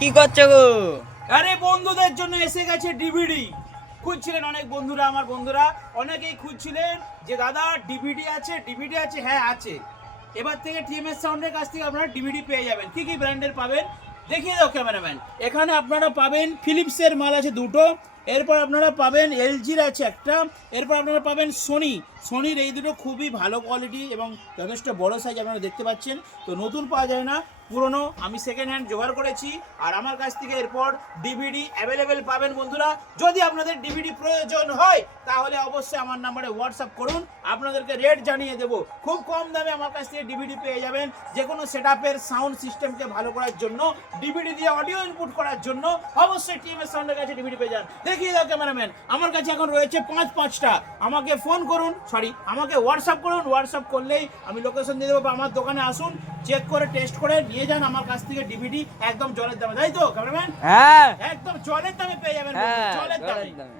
কি করছ গো? আরে বন্ধুদের জন্য এসে গেছে ডিভিডি খুঁজছিলেন অনেক বন্ধুরা, আমার বন্ধুরা। অনেকেই খুঁজছিলেন যে, দাদা ডিভিডি আছে? ডিভিডি আছে? হ্যাঁ আছে। এবার থেকে টিএমএস সাউন্ডের কাছ থেকে আপনারা ডিভিডি পেয়ে যাবেন। কি কি ব্র্যান্ডের পাবেন? দেখিয়ে দাও ক্যামেরাম্যান এখানে আপনারা পাবেন ফিলিপসের মাল আছে দুটো। এরপর আপনারা পাবেন এলজির আছে একটা, এরপর আপনারা পাবেন সোনি। সোনির এই দুটো খুবই ভালো কোয়ালিটি এবং যথেষ্ট বড় সাইজ আপনারা দেখতে পাচ্ছেন। তো নতুন পাওয়া যায় না, পুরনো আমি সেকেন্ড হ্যান্ড জোগাড় করেছি। আর আমার কাছ থেকে এরপর ডিভিডি অ্যাভেলেবেল পাবেন বন্ধুরা। যদি আপনাদের ডিভিডি প্রয়োজন হয়, তাহলে অবশ্যই আমার নাম্বারে হোয়াটসঅ্যাপ করুন। আপনাদেরকে রেট জানিয়ে দেবো। খুব কম দামে আমার কাছ থেকে ডিভিডি পেয়ে যাবেন যে কোনো সেট সাউন্ড সিস্টেমকে ভালো করার জন্য ডিভিডি দিয়ে অডিও ইনপুট করার জন্য। অবশ্যই টিএমএস সাউন্ডের কাছে ডিভিডি পেয়ে যান। দেখিয়ে দাও ক্যামেরাম্যান। আমার কাছে এখন রয়েছে পাঁচ পাঁচটা। আমাকে ফোন করুন সরি আমাকে হোয়াটসঅ্যাপ করুন। হোয়াটসঅ্যাপ করলেই আমি লোকেশন দিয়ে দেবো। বা আমার দোকানে আসুন চেক করে টেস্ট করে নিয়ে যান আমার কাছ থেকে ডিভিডি একদম জলের দামে। তাই তো ক্যামেরাম্যান? হ্যাঁ। একদম জলের দামে পেয়ে যাবেন হ্যাঁ জলের জলের দামে।